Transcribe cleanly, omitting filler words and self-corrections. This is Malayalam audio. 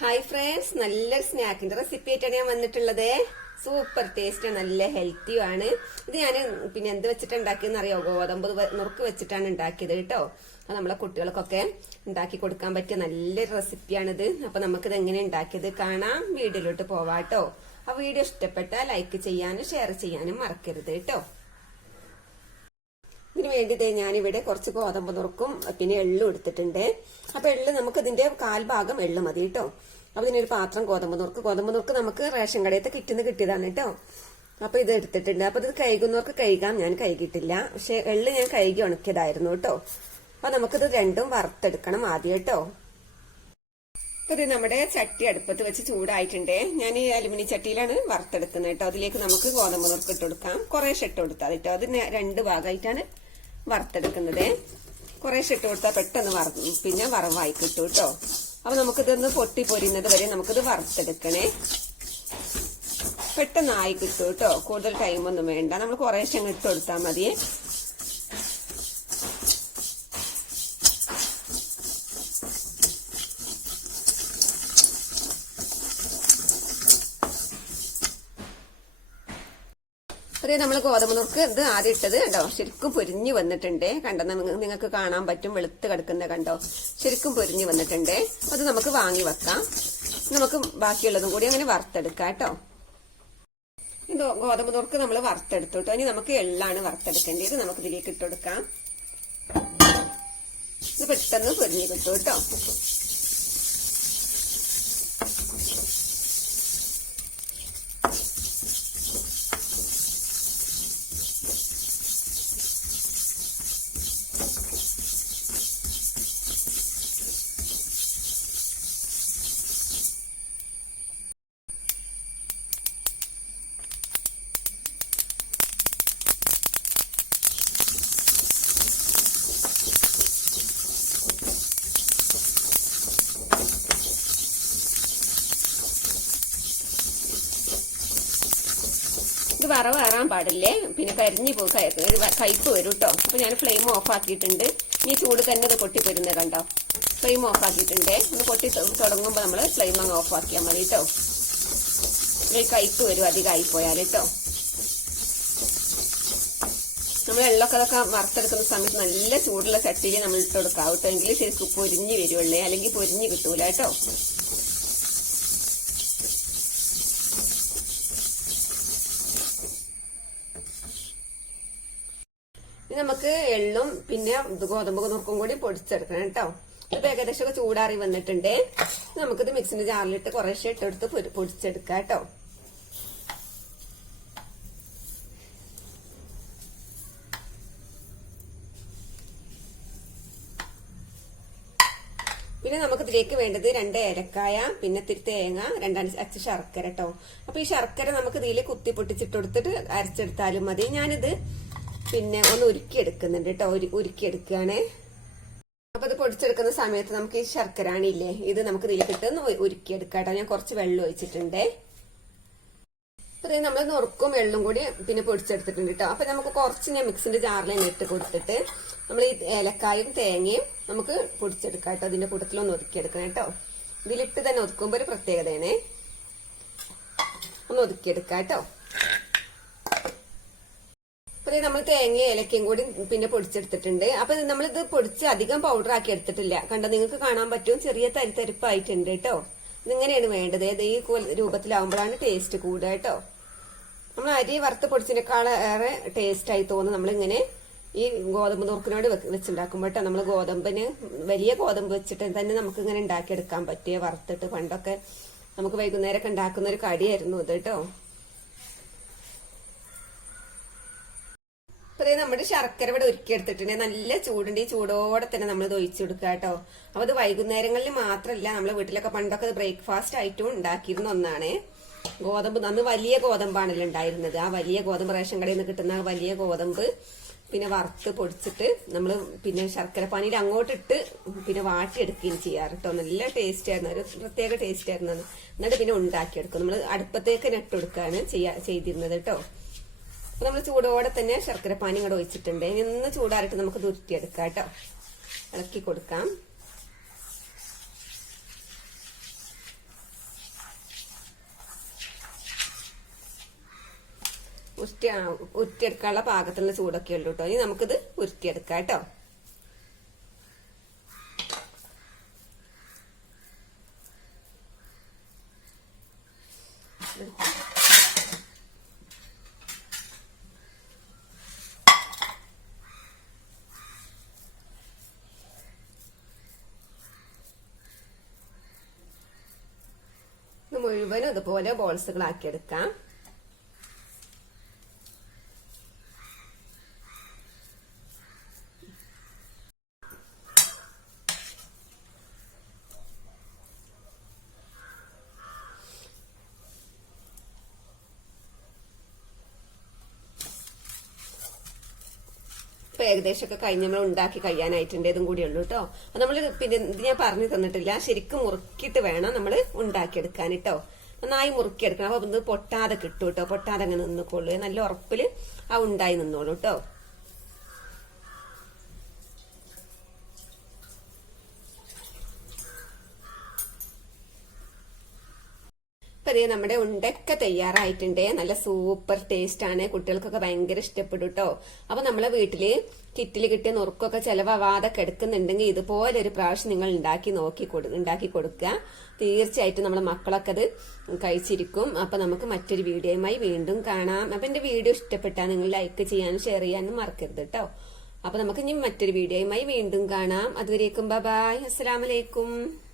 ഹായ് ഫ്രണ്ട്സ്, നല്ലൊരു സ്നാക്കിന്റെ റെസിപ്പി ആയിട്ടാണ് ഞാൻ വന്നിട്ടുള്ളത്. സൂപ്പർ ടേസ്റ്റ്, നല്ല ഹെൽത്തിയും ആണ്. ഇത് ഞാൻ എന്ത് വെച്ചിട്ട് ഉണ്ടാക്കിയെന്ന് അറിയോ? ഗോതമ്പ് നുറുക്ക് വെച്ചിട്ടാണ് ഉണ്ടാക്കിയത് കേട്ടോ. അത് നമ്മളെ കുട്ടികൾക്കൊക്കെ ഉണ്ടാക്കി കൊടുക്കാൻ പറ്റിയ നല്ലൊരു റെസിപ്പിയാണിത്. അപ്പൊ നമുക്കിത് എങ്ങനെ ഉണ്ടാക്കിയത് കാണാം. വീഡിയോയിലോട്ട് പോവാട്ടോ. ആ വീഡിയോ ഇഷ്ടപ്പെട്ടാൽ ലൈക്ക് ചെയ്യാനും ഷെയർ ചെയ്യാനും മറക്കരുത് കേട്ടോ. ഇതിന് വേണ്ടി ഞാനിവിടെ കുറച്ച് ഗോതമ്പ് നുറുക്കും പിന്നെ എള്ളും എടുത്തിട്ടുണ്ട്. അപ്പൊ എള്ള് നമുക്ക് ഇതിന്റെ 1/4 ഭാഗം എള്ള് മതി കേട്ടോ. അപ്പൊ ഇതിനൊരു പാത്രം ഗോതമ്പ് നുറുക്ക് നമുക്ക് റേഷൻ കടയത്തെ കിട്ടിയതാണ് കേട്ടോ. അപ്പൊ ഇത് എടുത്തിട്ടുണ്ട്. അപ്പൊ ഇത് കഴുകുന്നവർക്ക് കഴുകാം, ഞാൻ കഴുകിയിട്ടില്ല. പക്ഷെ എള്ള് ഞാൻ കഴുകി ഉണക്കിയതായിരുന്നു കേട്ടോ. അപ്പൊ നമുക്കിത് രണ്ടും വറുത്തെടുക്കണം ആദ്യം കേട്ടോ. അപ്പൊ ഇത് നമ്മുടെ ചട്ടി അടുപ്പത്ത് വെച്ച് ചൂടായിട്ടുണ്ട്. ഞാൻ ഈ അലുമിനിയം ചട്ടിയിലാണ് വറുത്തെടുക്കുന്നത് കേട്ടോ. അതിലേക്ക് നമുക്ക് ഗോതമ്പ് നുറുക്ക് ഇട്ട് കൊടുക്കാം. കുറേശ്ശെ ഇട്ട് കൊടുത്താൽ കേട്ടോ. അത് 2 ഭാഗമായിട്ടാണ് വറുത്തെടുക്കുന്നത്. കുറേശ്ശെ ഇട്ട് കൊടുത്താൽ പെട്ടെന്ന് വറവായി കിട്ടും കേട്ടോ. അപ്പൊ നമുക്കിതൊന്ന് പൊട്ടി പൊരിയുന്നത് വരെ നമുക്കിത് വറുത്തെടുക്കണേ. പെട്ടെന്നായി കിട്ടും കേട്ടോ. കൂടുതൽ ടൈമൊന്നും വേണ്ട. നമ്മൾ കുറേശ്ശെ ഇട്ട് കൊടുത്താൽ മതിയേ. അതേ നമ്മൾ ഗോതമ്പ് നുറുക്ക് ഇത് ആദ്യം ഇട്ടത് കണ്ടോ, ശരിക്കും പൊരിഞ്ഞു വന്നിട്ടുണ്ട്. കണ്ടോ, നിങ്ങൾക്ക് കാണാൻ പറ്റും, വെളുത്ത് കിടക്കുന്ന കണ്ടോ, ശരിക്കും പൊരിഞ്ഞു വന്നിട്ടുണ്ട്. അത് നമുക്ക് വാങ്ങി വെക്കാം. നമുക്ക് ബാക്കിയുള്ളതും കൂടി അങ്ങനെ വറുത്തെടുക്കാം കേട്ടോ. ഇത് ഗോതമ്പ് നുറുക്ക് നമ്മൾ വറുത്തെടുത്തു കേട്ടോ. ഇനി നമുക്ക് എള്ളാണ് വറുത്തെടുക്കേണ്ടത്. നമുക്ക് ഇതിലേക്ക് ഇട്ട് കൊടുക്കാം. ഇത് പെട്ടെന്ന് പൊരിഞ്ഞു കിട്ടും കേട്ടോ. ഇത് വറവേറാൻ പാടില്ലേ, പിന്നെ കരിഞ്ഞു കയ്പ് വരും കേട്ടോ. അപ്പൊ ഞാൻ ഫ്ലെയിം ഓഫ് ആക്കിയിട്ടുണ്ട്. ഇനി ചൂട് തന്നെ ഇത് പൊട്ടിപ്പോരുന്നത് കണ്ടോ. ഫ്ലെയിം ഓഫ് ആക്കിയിട്ടുണ്ട്. ഒന്ന് പൊട്ടി തുടങ്ങുമ്പോൾ നമ്മൾ ഫ്ലെയിം അങ്ങ് ഓഫ് ആക്കിയാൽ മതി കേട്ടോ. കയ്പ് വരും അധികമായി പോയാൽ കേട്ടോ. നമ്മൾ എള്ളൊക്കെ അതൊക്കെ വറുത്തെടുക്കുന്ന സമയത്ത് നല്ല ചൂടുള്ള ചട്ടിയിൽ നമ്മൾ ഇട്ട് കൊടുക്കാം കേട്ടോ. എങ്കിൽ ശരിക്കും പൊരിഞ്ഞ് വരുവുള്ളേ, അല്ലെങ്കിൽ പൊരിഞ്ഞ് കിട്ടൂല കേട്ടോ. നമുക്ക് എള്ളും പിന്നെ ഗോതമ്പ് നുറുക്കും കൂടി പൊടിച്ചെടുക്കണം കേട്ടോ. ഇപ്പൊ ഏകദേശം ചൂടാറി വന്നിട്ടുണ്ട്. നമുക്കിത് മിക്സിന്റെ ജാറിലിട്ട് കുറേശ്ശെ ഇട്ടെടുത്ത് പൊടിച്ചെടുക്കാം കേട്ടോ. പിന്നെ നമുക്ക് ഇതിലേക്ക് വേണ്ടത് 2 ഏലക്കായ, പിന്നെ ഇത്തിരി തേങ്ങ, 2 അച്ച് ശർക്കര കേട്ടോ. അപ്പൊ ഈ ശർക്കര നമുക്ക് ഇതിൽ കുത്തി പൊട്ടിച്ചിട്ട് കൊടുത്തിട്ട് അരച്ചെടുത്താലും മതി. ഞാനിത് ഒന്ന് ഉരുക്കിയെടുക്കുന്നുണ്ട് കേട്ടോ. ഉരുക്കിയെടുക്കുകയാണ്. അപ്പൊ ഇത് പൊടിച്ചെടുക്കുന്ന സമയത്ത് നമുക്ക് ഈ ശർക്കരാണില്ലേ, ഇത് നമുക്ക് ഇതിലേക്കിട്ട് ഒന്ന് ഉരുക്കിയെടുക്കാം കേട്ടോ. ഞാൻ കുറച്ച് വെള്ളം ഒഴിച്ചിട്ടുണ്ട്. അപ്പൊ നമ്മൾ നുറുക്കും വെള്ളം കൂടി പൊടിച്ചെടുത്തിട്ടുണ്ട് കേട്ടോ. അപ്പൊ നമുക്ക് കുറച്ച് ഞാൻ മിക്സിന്റെ ജാറിൽ ഇട്ട് കൊടുത്തിട്ട് നമ്മൾ ഈ ഏലക്കായും തേങ്ങയും നമുക്ക് പൊടിച്ചെടുക്കാം കേട്ടോ. അതിന്റെ കൂട്ടത്തിലൊന്ന് ഒതുക്കിയെടുക്കണം കേട്ടോ. ഇതിലിട്ട് തന്നെ ഒതുക്കുമ്പോ ഒരു പ്രത്യേകതയാണ്. ഒതുക്കിയെടുക്കാം കേട്ടോ. അപ്പൊ നമ്മൾ തേങ്ങയും ഏലക്കയും കൂടി പൊടിച്ചെടുത്തിട്ടുണ്ട്. അപ്പൊ നമ്മളിത് പൊടിച്ച് അധികം പൗഡർ ആക്കി എടുത്തിട്ടില്ല. കണ്ടോ, നിങ്ങൾക്ക് കാണാൻ പറ്റും, ചെറിയ തരിപ്പായിട്ടുണ്ട് കേട്ടോ. ഇതിങ്ങനെയാണ് വേണ്ടത്. ഈ രൂപത്തിലാവുമ്പോഴാണ് ടേസ്റ്റ് കൂടുക കേട്ടോ. നമ്മൾ അരി വറുത്ത് പൊടിച്ചതിനേക്കാൾ ഏറെ ടേസ്റ്റ് ആയി തോന്നുന്നു നമ്മളിങ്ങനെ ഈ ഗോതമ്പ് നുറുക്കിനോട് വെച്ചുണ്ടാക്കുമ്പോൾ കേട്ടോ. നമ്മൾ വലിയ ഗോതമ്പ് വെച്ചിട്ട് തന്നെ നമുക്ക് ഇങ്ങനെ ഉണ്ടാക്കിയെടുക്കാൻ പറ്റിയ വറുത്തിട്ട്. പണ്ടൊക്കെ നമുക്ക് വൈകുന്നേരമൊക്കെ ഉണ്ടാക്കുന്ന ഒരു കടിയായിരുന്നു ഇത് കേട്ടോ. അപ്പൊ നമ്മുടെ ശർക്കര ഇവിടെ ഉരുക്കിയെടുത്തിട്ടുണ്ട്. നല്ല ചൂടുണ്ട്. ഈ ചൂടോടെ തന്നെ നമ്മൾ ഇത് ഒഴിച്ചു കൊടുക്കുക കേട്ടോ. അപ്പൊ അത് വൈകുന്നേരങ്ങളിൽ മാത്രമല്ല, നമ്മളെ വീട്ടിലൊക്കെ പണ്ടൊക്കെ ബ്രേക്ക്ഫാസ്റ്റ് ആയിട്ടും ഉണ്ടാക്കിയിരുന്ന ഒന്നാണ്. ഗോതമ്പ് അന്ന് വലിയ ഗോതമ്പാണല്ലോ ഉണ്ടായിരുന്നത്. ആ വലിയ ഗോതമ്പ് റേഷൻ കടയിൽ നിന്ന് കിട്ടുന്ന വലിയ ഗോതമ്പ് വറുത്ത് പൊടിച്ചിട്ട് നമ്മൾ ശർക്കര പാനിയിൽ അങ്ങോട്ടിട്ട് വാട്ടിയെടുക്കുകയും ചെയ്യാറ് കേട്ടോ. നല്ല ടേസ്റ്റ് ആയിരുന്നു, ഒരു പ്രത്യേക ടേസ്റ്റ് ആയിരുന്നു. എന്നിട്ട് ഉണ്ടാക്കിയെടുക്കും. നമ്മൾ അടുപ്പത്തേക്ക് നെട്ടെടുക്കുകയാണ് ചെയ്തിരുന്നത് കേട്ടോ. അപ്പൊ നമ്മൾ ചൂടോടെ തന്നെ ശർക്കര പാനി ഇങ്ങോട്ട് ഒഴിച്ചിട്ടുണ്ട്. ഇനി ഒന്ന് ചൂടാറിയിട്ട് നമുക്ക് ഉരുട്ടിയെടുക്കാം കേട്ടോ. ഇളക്കി കൊടുക്കാം. ഉരുട്ടിയെടുക്കാനുള്ള പാകത്തിലുള്ള ചൂടൊക്കെ ഉള്ളൂ കേട്ടോ. ഇനി നമുക്കിത് ഉരുട്ടിയെടുക്കാം കേട്ടോ. മുഴുവനും ഇതുപോലെ ബോൾസുകളാക്കി എടുക്കാം. ഇപ്പൊ ഏകദേശമൊക്കെ കഴിഞ്ഞ് നമ്മൾ ഉണ്ടാക്കി കഴിയാനായിട്ടുണ്ട്. ഇതും കൂടി ഉള്ളൂ കേട്ടോ. അപ്പൊ നമ്മള് പിന്നെ ഇത് ഞാൻ പറഞ്ഞു തന്നിട്ടില്ല, ശരിക്കും മുറുക്കിയിട്ട് വേണം നമ്മൾ ഉണ്ടാക്കിയെടുക്കാൻ കേട്ടോ. നന്നായി മുറുക്കിയെടുക്കണം. അപ്പൊ ഇത് പൊട്ടാതെ കിട്ടും കേട്ടോ. പൊട്ടാതെ അങ്ങനെ നിന്നോളൂ. നല്ല ഉറപ്പില് ആ ഉണ്ടായി നിന്നോളൂ കേട്ടോ. ഇപ്പൊ അതേ നമ്മുടെ ഉണ്ടൊക്കെ തയ്യാറായിട്ടുണ്ട്. നല്ല സൂപ്പർ ടേസ്റ്റ് ആണ്. കുട്ടികൾക്കൊക്കെ ഭയങ്കര ഇഷ്ടപ്പെടും കേട്ടോ. അപ്പൊ നമ്മളെ വീട്ടില് കിറ്റില് കിട്ടിയ നുറുക്കൊക്കെ ചെലവാവാതെ കിടക്കുന്നുണ്ടെങ്കിൽ ഇതുപോലെ ഒരു പ്രാവശ്യം നിങ്ങൾ ഉണ്ടാക്കി കൊടുക്കുക. തീർച്ചയായിട്ടും നമ്മളെ മക്കളൊക്കെ അത് കഴിച്ചിരിക്കും. അപ്പൊ നമുക്ക് മറ്റൊരു വീഡിയോയുമായി വീണ്ടും കാണാം. അപ്പൊ എന്റെ വീഡിയോ ഇഷ്ടപ്പെട്ടാൽ നിങ്ങൾ ലൈക്ക് ചെയ്യാനും ഷെയർ ചെയ്യാനും മറക്കരുത് കേട്ടോ. അപ്പൊ നമുക്ക് ഇനി മറ്റൊരു വീഡിയോയുമായി വീണ്ടും കാണാം. അതുവരേക്കും ബൈ. അസ്സലാമു അലൈക്കും.